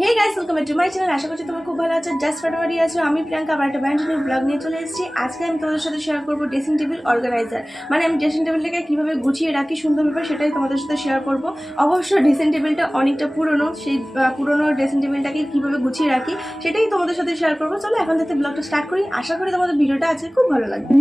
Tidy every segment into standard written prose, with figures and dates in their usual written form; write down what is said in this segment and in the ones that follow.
Hey guys, welcome to my channel. আশা করছি তোমরা খুব ভালো আছো, জাস্ট ফাটাফাটি আছো। আমি প্রিয়াঙ্কা আবার একটা ব্র্যান্ড নিউ ব্লগ নিয়ে চলে এসেছি। আজকে আমি তোমাদের সাথে শেয়ার করবো ড্রেসিং টেবিল অর্গানাইজার। মানে আমি ড্রেসিং টেবিলটাকে কীভাবে গুছিয়ে রাখি সুন্দরভাবে, সেটাই তোমাদের সাথে শেয়ার করবো। অবশ্য ড্রেসিং টেবিলটা অনেকটা পুরনো, সেই পুরনো ড্রেসিং টেবিলটাকে কীভাবে গুছিয়ে রাখি সেটাই তোমাদের সাথে শেয়ার করবো। চলো এখন থেকে ব্লগটা স্টার্ট করি। আশা করি তোমাদের ভিডিওটা আজকে খুব ভালো লাগবে।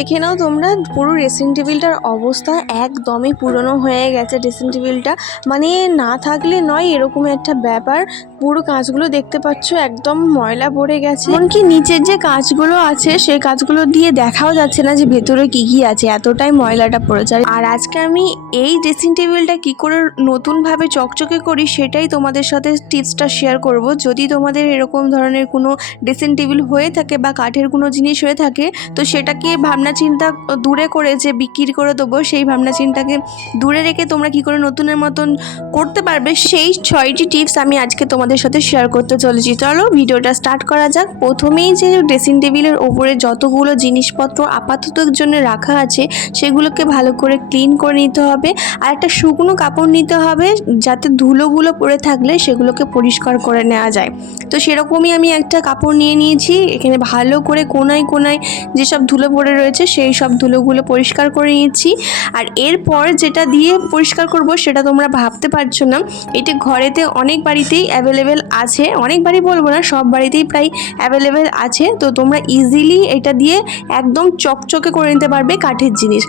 দেখে নাও তোমরা, পুরো ড্রেসিং টেবিলটার অবস্থা একদমই পুরনো হয়ে গেছে। ড্রেসিং টেবিলটা মানে না থাকলে নয়, এরকম একটা ব্যাপার। পুরো কাঁচগুলো দেখতে পাচ্ছ একদম ময়লা পড়ে গেছে। এমনকি নিচের যে কাঁচগুলো আছে সেই কাঁচগুলো দিয়ে দেখাও যাচ্ছে না যে ভেতরে কি কি আছে, এতটাই ময়লাটা পড়েছে। আর আজকে আমি এই ড্রেসিং টেবিলটা কি করে নতুনভাবে চকচকে করি সেটাই তোমাদের সাথে টিপসটা শেয়ার করব। যদি তোমাদের এরকম ধরনের কোনো ড্রেসিং টেবিল হয়ে থাকে বা কাঠের কোনো জিনিস হয়ে থাকে, তো সেটাকে ভাবনা চিন্তা দূরে করে যে বিক্রি করে দেবো, সেই ভাবনা চিন্তাকে দূরে রেখে তোমরা কি করে নতুনের মতন করতে পারবে, সেই 6টি টিপস আমি আজকে তোমাদের সাথে শেয়ার করতে চলেছি। চলো ভিডিওটা স্টার্ট করা যাক। প্রথমেই যে ড্রেসিং টেবিলের ওপরে যতগুলো জিনিসপত্র আপাততের জন্য রাখা আছে সেগুলোকে ভালো করে ক্লিন করে নিতে হবে। আর একটা শুকনো কাপড় নিতে হবে, যাতে ধুলোগুলো পড়ে থাকলে সেগুলোকে পরিষ্কার করে নেওয়া যায়। তো সেরকমই আমি একটা কাপড় নিয়ে নিয়েছি। এখানে ভালো করে কোনায় কোনায় যেসব ধুলো পড়ে রয়েছে সেই সব ধুলোগুলো পরিষ্কার করে নিয়েছি। আর এরপর যেটা দিয়ে পরিষ্কার করব সেটা তোমরা ভাবতে পারছো না। এটা ঘরেতে অনেক বাড়িতেই অ্যাভেলেবেল আছে, অনেক বাড়ি বলবো না, সব বাড়িতেই প্রায় অ্যাভেলেবেল আছে। তো তোমরা ইজিলি এটা দিয়ে একদম চকচকে করে নিতে পারবে কাঠের জিনিস।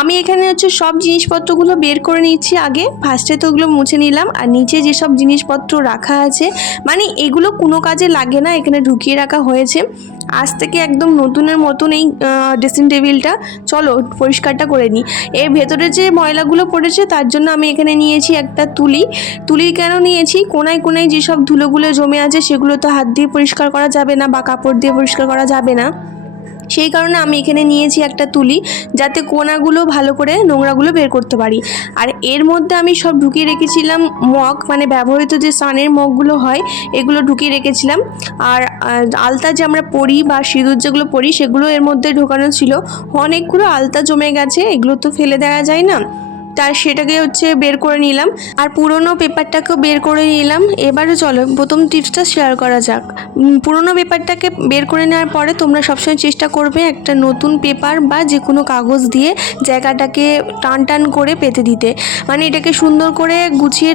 আমি এখানে সব জিনিসপত্রগুলো বের করে নিচ্ছি। আগে ফার্স্টে তো ওগুলো মুছে নিলাম। আর নিচে যেসব জিনিসপত্র রাখা আছে মানে এগুলো কোনো কাজে লাগে না, এখানে ঢুকিয়ে রাখা হয়েছে। আজ থেকে একদম নতুনের মতন এই ড্রেসিং টেবিলটা। চলো পরিষ্কারটা করে নিই। এর ভেতরে যে ময়লাগুলো পড়েছে তার জন্য আমি এখানে নিয়েছি একটা তুলি কেন নিয়েছি, কোনায় কোনায় যেসব ধুলোগুলো জমে আছে সেগুলো তো হাত দিয়ে পরিষ্কার করা যাবে না বা কাপড় দিয়ে পরিষ্কার করা যাবে না, সেই কারণে আমি এখানে নিয়েছি একটা তুলি, যাতে কোনাগুলো ভালো করে নোংরাগুলো বের করতে পারি। আর এর মধ্যে আমি সব ঢুকিয়ে রেখেছিলাম মগ, মানে ব্যবহৃত যে স্নানের মগগুলো হয় এগুলো ঢুকিয়ে রেখেছিলাম। আর আলতা যে আমরা পরি বা সিঁদুর যেগুলো পরি সেগুলো এর মধ্যে ঢোকানো ছিল। অনেকগুলো আলতা জমে গেছে, এগুলো তো ফেলে দেওয়া যায় না, তার সেটাকে বের করে নিলাম। আর পুরনো পেপারটাকেও বের করে নিলাম। এবারে চলো প্রথম টিপসটা শেয়ার করা যাক। পুরনো পেপারটাকে বের করে নেওয়ার পরে তোমরা সবসময় চেষ্টা করবে একটা নতুন পেপার বা যে কোনো কাগজ দিয়ে জায়গাটাকে টান টান করে পেতে দিতে। মানে এটাকে সুন্দর করে গুছিয়ে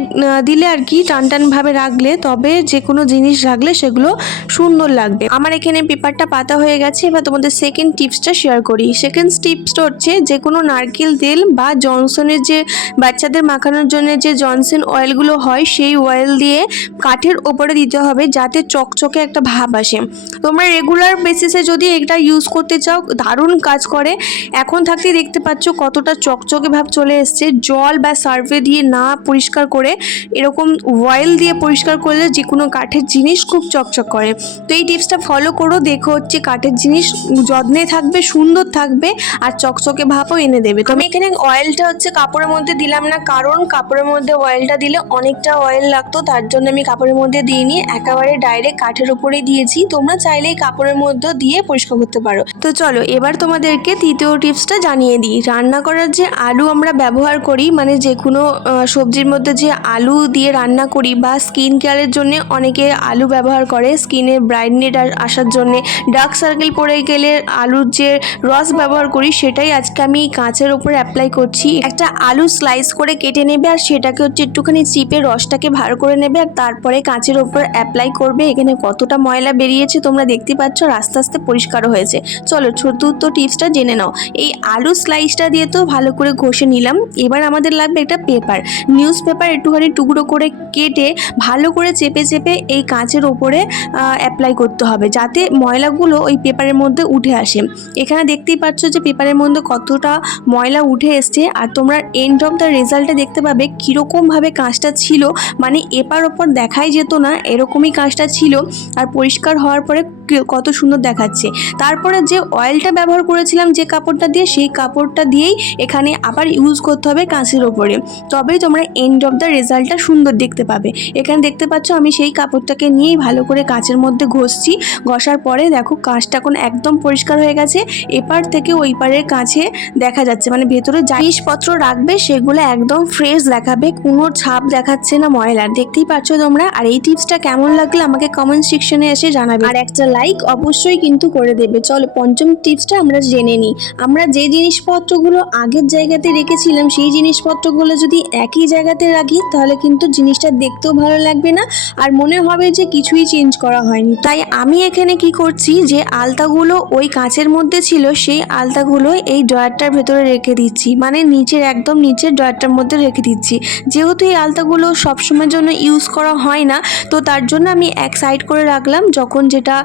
দিলে আর কি, টান টানভাবে রাখলে তবে যে কোনো জিনিস রাখলে সেগুলো সুন্দর লাগবে। আমার এখানে পেপারটা পাতা হয়ে গেছে। এবার তোমাদের সেকেন্ড টিপসটা শেয়ার করি। সেকেন্ড টিপসটা হচ্ছে যে কোনো নারকেল তেল বা জনসনের যে বাচ্চাদের মাখানোর জন্য যে জনসন অয়েলগুলো হয় সেই অয়েল দিয়ে কাঠের ওপরে দিতে হবে, যাতে চকচকে একটা ভাব আসে। তোমরা রেগুলার বেসিসে যদি এটা ইউজ করতে চাও দারুণ কাজ করে। এখন থাকতেই দেখতে পাচ্ছ কতটা চকচকে ভাব চলে এসছে। জল বা সার্ফে দিয়ে না পরিষ্কার করে এরকম অয়েল দিয়ে পরিষ্কার করলে যে কোনো কাঠের জিনিস খুব চকচক করে। তো এই টিপসটা ফলো করো, দেখো কাঠের জিনিস যত্নে থাকবে, সুন্দর থাকবে আর চকচকে ভাবও এনে দেবে। তো আমি এখানে অয়েলটা কাপড়ের মধ্যে দিলাম না, কারণ কাপড়ের মধ্যে অয়েলটা দিলে অনেকটা অয়েল লাগতো, তার জন্য আমি কাপড়ের মধ্যে দিইনি, একেবারে ডাইরেক্ট কাঠের উপরেই দিয়েছি। তোমরা চাইলেই কাপড়ের মধ্যে দিয়ে পরিষ্কার করতে পারো। তো চলো এবার তোমাদেরকে তৃতীয় টিপসটা জানিয়ে দিই। রান্না করার যে আলু আমরা ব্যবহার করি, মানে যে কোনো সবজির মধ্যে যে আলু দিয়ে রান্না করি বা স্কিন কেয়ারের জন্য অনেকে আলু ব্যবহার করে স্কিনে ব্রাইটনেস আসার জন্য, ডার্ক সার্কেল পড়ে গেলে আলুর যে রস ব্যবহার করি সেটাই আজকে আমি কাঁচের ওপর অ্যাপ্লাই করছি। একটা আলু স্লাইস করে কেটে নেবে আর সেটাকে একটুখানি চিপে রসটাকে ভার করে নেবে আর তারপরে কাঁচের ওপর অ্যাপ্লাই করবে। এখানে কতটা ময়লা বেরিয়েছে তোমরা দেখতে পাচ্ছ, আস্তে আস্তে পরিষ্কারও হয়েছে। চলো চতুর্থ টিপসটা জেনে নাও। এই আলু স্লাইসটা দিয়ে তো ভালো করে ঘষে নিলাম। এবার আমাদের লাগবে একটা পেপার, নিউজ পেপার একটুখানি টুকরো করে কেটে ভালো করে চেপে চেপে এই কাঁচের ওপরে অ্যাপ্লাই করতে হবে, যাতে ময়লাগুলো ওই পেপারের মধ্যে উঠে আসে। এখানে দেখতেই পাচ্ছ যে পেপারের মধ্যে কতটা ময়লা উঠে এসছে। আর তোমরা এন্ড অফ দ্য রেজাল্টে দেখতে পাবে কীরকমভাবে কাঁচটা ছিল, মানে এপার ওপর দেখাই যেত না, এরকমই কাঁচটা ছিল। আর পরিষ্কার হওয়ার পরে কত সুন্দর দেখাচ্ছে। তারপরে যে অয়েলটা ব্যবহার করেছিলাম যে কাপড়টা দিয়ে, সেই কাপড়টা দিয়েই এখানে আবার ইউজ করতে হবে কাঁচের ওপরে, তবেই তোমরা এন্ড অফ দ্য রেজাল্টটা সুন্দর দেখতে পাবে। এখানে দেখতে পাচ্ছ আমি সেই কাপড়টাকে নিয়েই ভালো করে কাঁচের মধ্যে ঘষছি। ঘষার পরে দেখো কাঁচটা এখন একদম পরিষ্কার হয়ে গেছে। এপার থেকে ওই পারের কাছে দেখা যাচ্ছে, মানে ভেতরে যা জিনিসপত্র রাখবে সেগুলো একদম ফ্রেশ দেখাবে, কোনো ছাপ দেখাচ্ছে না ময়লার। দেখতেই পাচ্ছ তোমরা। আর এই টিপসটা কেমন লাগলো আমাকে কমেন্ট সেকশনে এসে জানাবে, আর একটা লাইক অবশ্যই কিন্তু করে দেবে। চলো পঞ্চম টিপসটা আমরা জেনে নিই। আমরা যে জিনিসপত্রগুলো আগের জায়গাতে রেখেছিলাম সেই জিনিসপত্রগুলো যদি একই জায়গাতে রাখি তাহলে কিন্তু জিনিসটা দেখতেও ভালো লাগবে না, আর মনে হবে যে কিছুই চেঞ্জ করা হয়নি। তাই আমি এখানে কি করছি, যে আলতাগুলো ওই কাঁচের মধ্যে ছিল সেই আলতাগুলো এই ড্রয়ারটার ভেতরে রেখে দিচ্ছি, মানে নিচের একদম নিচের ড্রয়ারটার মধ্যে রেখে দিচ্ছি। যেহেতু এই আলতাগুলো সবসময়ের জন্য ইউজ করা হয় না, তো তার জন্য আমি এক সাইড করে রাখলাম, যখন যেটা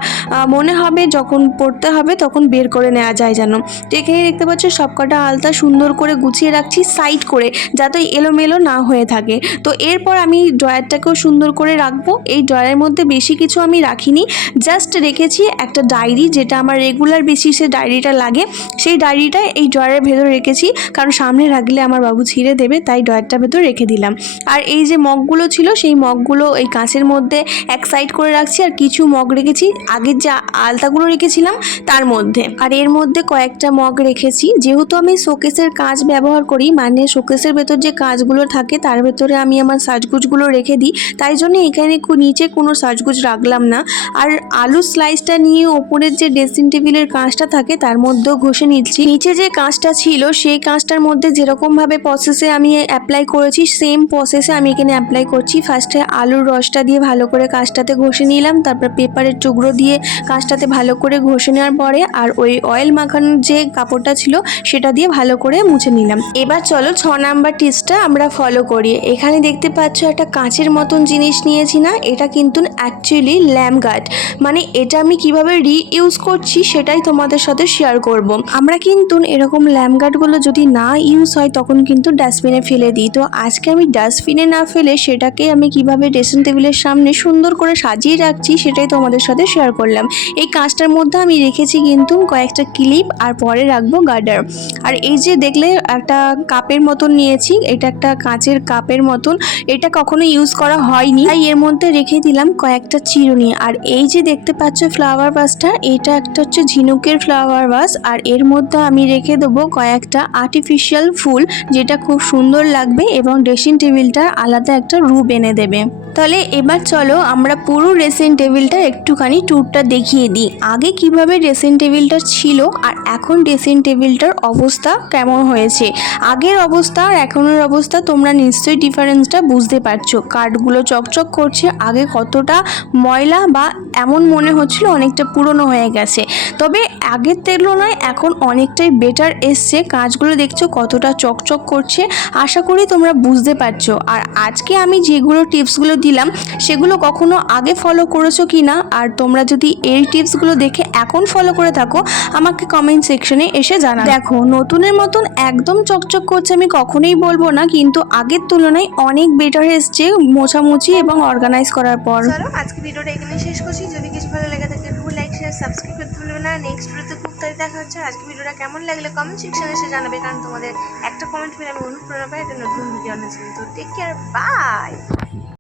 মনে হবে যখন পড়তে হবে তখন বের করে নেওয়া যায় যেন। তো এখানে দেখতে পাচ্ছ সবকটা আলতা সুন্দর করে গুছিয়ে রাখছি সাইড করে, যাতে এলোমেলো না হয়ে থাকে। তো এরপর আমি ড্রয়ারটাকেও সুন্দর করে রাখবো। এই ড্রয়ারের মধ্যে বেশি কিছু আমি রাখিনি, জাস্ট রেখেছি একটা ডায়েরি, যেটা আমার রেগুলার বেসিসে ডায়েরিটা লাগে, সেই ডায়েরিটা এই ড্রয়ারের ভেতর রেখেছি, কারণ সামনে রাখলে আমার বাবু ছিঁড়ে দেবে, তাই ড্রয়ারটার ভেতর রেখে দিলাম। আর এই যে মগগুলো ছিল সেই মগগুলো এই কাঁচের মধ্যে এক সাইড করে রাখছি, আর কিছু মগ রেখেছি আগের যে আলতাগুলো রেখেছিলাম তার মধ্যে। আর এর মধ্যে কয়েকটা মগ রেখেছি, যেহেতু আমি শোকেসের কাঁচ ব্যবহার করি, মানে শোকেসের ভেতর যে কাঁচগুলো থাকে তার ভেতরে আমি আমার সাজগুজগুলো রেখে দিই, তাই জন্য এখানে নিচে কোনো সাজগুজ রাখলাম না। আর আলু স্লাইসটা নিয়ে ওপরের যে ড্রেসিং টেবিলের কাঁচটা থাকে তার মধ্যেও ঘষে নিচ্ছি। নিচে যে কাঁচটা ছিল সেই কাঁচটার মধ্যে যেরকমভাবে প্রসেসে আমি অ্যাপ্লাই করেছি সেম প্রসেসে আমি এখানে অ্যাপ্লাই করছি। ফার্স্টে আলুর রসটা দিয়ে ভালো করে কাঁচটাতে ঘষে নিলাম, তারপর পেপারের টুকরো দিয়ে কাঁচটাতে ভালো করে ঘষে নেওয়ার পরে আর ওই অয়েল মাখানোর যে কাপড়টা ছিল সেটা দিয়ে ভালো করে মুছে নিলাম। এবার চলো 6 নাম্বার টিপসটা আমরা ফলো করি। এখানে দেখতে পাচ্ছ একটা কাঁচের মতন জিনিস নিয়েছি না, এটা কিন্তু অ্যাকচুয়ালি ল্যাম্প গার্ড, মানে এটা আমি কিভাবে রিইউজ করছি সেটাই তোমাদের সাথে শেয়ার করব। আমরা কিন্তু এরকম ল্যাম্প গার্ডগুলো যদি না ইউজ হয় তখন কিন্তু ডাস্টবিনে ফেলে দিই। তো আজকে আমি ডাস্টবিনে না ফেলে সেটাকে আমি কিভাবে ড্রেসিং টেবিলের সামনে সুন্দর করে সাজিয়ে রাখছি সেটাই তোমাদের সাথে শেয়ার করলাম। এই কাঁচটার মধ্যে আমি রেখেছি কিন্তু কয়েকটা ক্লিপ, আর পরে রাখবো গার্ডার। আর এই যে দেখলে একটা কাপের মতন নিয়েছি, এটা একটা কাঁচের কাপের মতন, এটা কখনো ইউজ করা হয়নি তাই এর মধ্যে রেখে দিলাম কয়েকটা চিরুনি। আর এই যে দেখতে পাচ্ছ ফ্লাওয়ার ভাসটা, এটা একটা হচ্ছে ঝিনুকের ফ্লাওয়ার ভাস, আর এর মধ্যে আমি রেখে দেবো কয়েকটা আর্টিফিশিয়াল ফুল, যেটা খুব সুন্দর লাগবে এবং ড্রেসিং টেবিলটার আলাদা একটা রূপ এনে দেবে। তাহলে এবার চলো আমরা পুরো ড্রেসিং টেবিলটা একটুখানি ট্যুরটা দেখিয়ে দিই, আগে কিভাবে ড্রেসিং টেবিলটা ছিল আর এখন ড্রেসিং টেবিলটার অবস্থা কেমন হয়েছে। আগের অবস্থা আর এখনের অবস্থা তোমরা নিশ্চয়ই ডিফারেন্সটা বুঝতে পারছো। কাঠগুলো চকচক করছে, আগে কতটা ময়লা বা এমন মনে হচ্ছিল অনেকটা পুরনো হয়ে গেছে, তবে আগের তুলনায় এখন অনেকটাই বেটার এসছে। কাঁচগুলো দেখছো কতটা চকচক করছে, আশা করি তোমরা বুঝতে পারছো। আর আজকে আমি যেগুলো টিপসগুলো দিলাম সেগুলো কখনো আগে ফলো করেছো কি না, আর তোমরা যদি এই টিপসগুলো দেখে এখন ফলো করে থাকো আমাকে কমেন্ট সেকশনে এসে জানাও। দেখো নতুনের মতন একদম চকচক করছে আমি কখনোই বলবো না, কিন্তু আগের তুলনায় অনেক বেটার এসছে মোছামুছি এবং অর্গানাইজ করার পর। চলো আজকে ভিডিওটা এখানে শেষ করছি। যদি কিছু ভালো লেগে থাকে লাইক শেয়ার সাবস্ক্রাইব করতে ভুলবে না। নেক্সট ভিডিওতে খুব তাড়াতাড়ি দেখা হচ্ছে। আজকে ভিডিওটা কেমন লাগলে কমেন্ট সেকশনে এসে জানাবে, কারণ তোমাদের একটা কমেন্ট পেলে আমি অনুপ্রেরণা পাই একটা নতুন ভিডিও আনার জন্য। তো টেক কেয়ার, বাই।